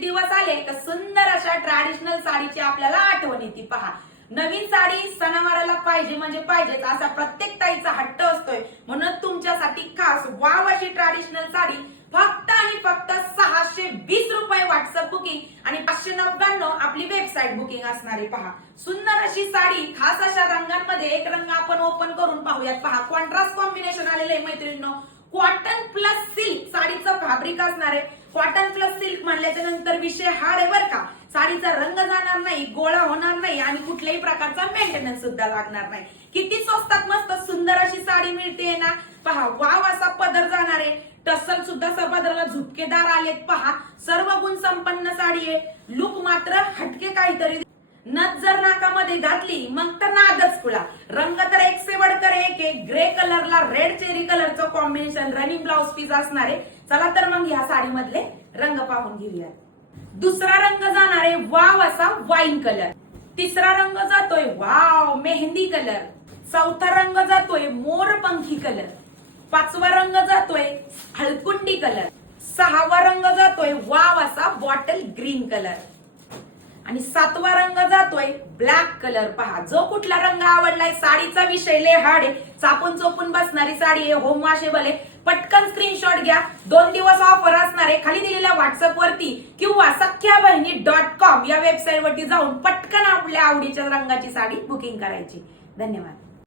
दिवस आले तर सुंदर अशा ट्रॅडिशनल साडीची आपल्याला आठवण येते. पहा, नवीन साडी सणावाराला पाहिजे म्हणजे पाहिजेच असा प्रत्येक ताईचा हट्ट असतोय. म्हणून तुमच्यासाठी खास वाव अशी ट्रॅडिशनल साडी फक्त आणि फक्त 620 रुपये व्हॉट्सअप बुकिंग आणि 599 आपली वेबसाईट बुकिंग असणारी. पहा, सुंदर अशी साडी खास अशा रंगांमध्ये. एक रंग आपण ओपन करून पाहूयात. पहा, कॉन्ट्रास्ट कॉम्बिनेशन आलेलं आहे मैत्रिणींनो. कॉटन प्लस सिल्क साडीचं फॅब्रिक असणार आहे. कॉटन प्लस सिल्क म्हणल्याच्या नंतर विषय हार्ड आहे बरं का. साडीचा रंग जाणार नाही, गोळा होणार नाही आणि कुठल्याही प्रकारचा मेंटेनन्स सुद्धा लागणार नाही. किती स्वस्तात मस्त सुंदर अशी साडी मिळते ना. पहा, वाव असा पदर जाणार आहे. टसल सुद्धा पदराला झुपकेदार आलेत. पहा, सर्व गुण संपन्न साडी आहे. लुक मात्र हटके काहीतरी. नथ जर नाकामध्ये घातली मग तर नादच खुळा. रंग तर एक से बढ़कर एक आहे. ग्रे कलरला रेड चेरी कलरचं कॉम्बिनेशन रनिंग ब्लाउज पीस असणार आहे. चला तर मग ह्या साडीमधले रंग पाहून घेऊया. दुसरा रंग जाणार आहे वाव असा वाईन कलर. तिसरा रंग जातोय वाव मेहंदी कलर. चौथा रंग जातोय मोरपंखी कलर. पाचवा रंग जातोय हळकुंडी कलर. सहावा रंग जातोय वाव असा बॉटल ग्रीन कलर आणि सातवा रंग जातोय ब्लॅक कलर. पहा, जो कुठला रंग आवडलाय. साडीचा विषय लय हार्ड आहे. चापून चोपून बसणारी साडी आहे. होम वॉशेबल आहे. पटकन स्क्रीनशॉट घ्या. 2 दिवस ऑफर असणार आहे. खाली दिलेल्या व्हॉट्सअप वरती किंवा sakhyabahini.com या वेबसाईट वरती जाऊन पटकन आपल्या आवडीच्या रंगाची साडी बुकिंग करायची. धन्यवाद.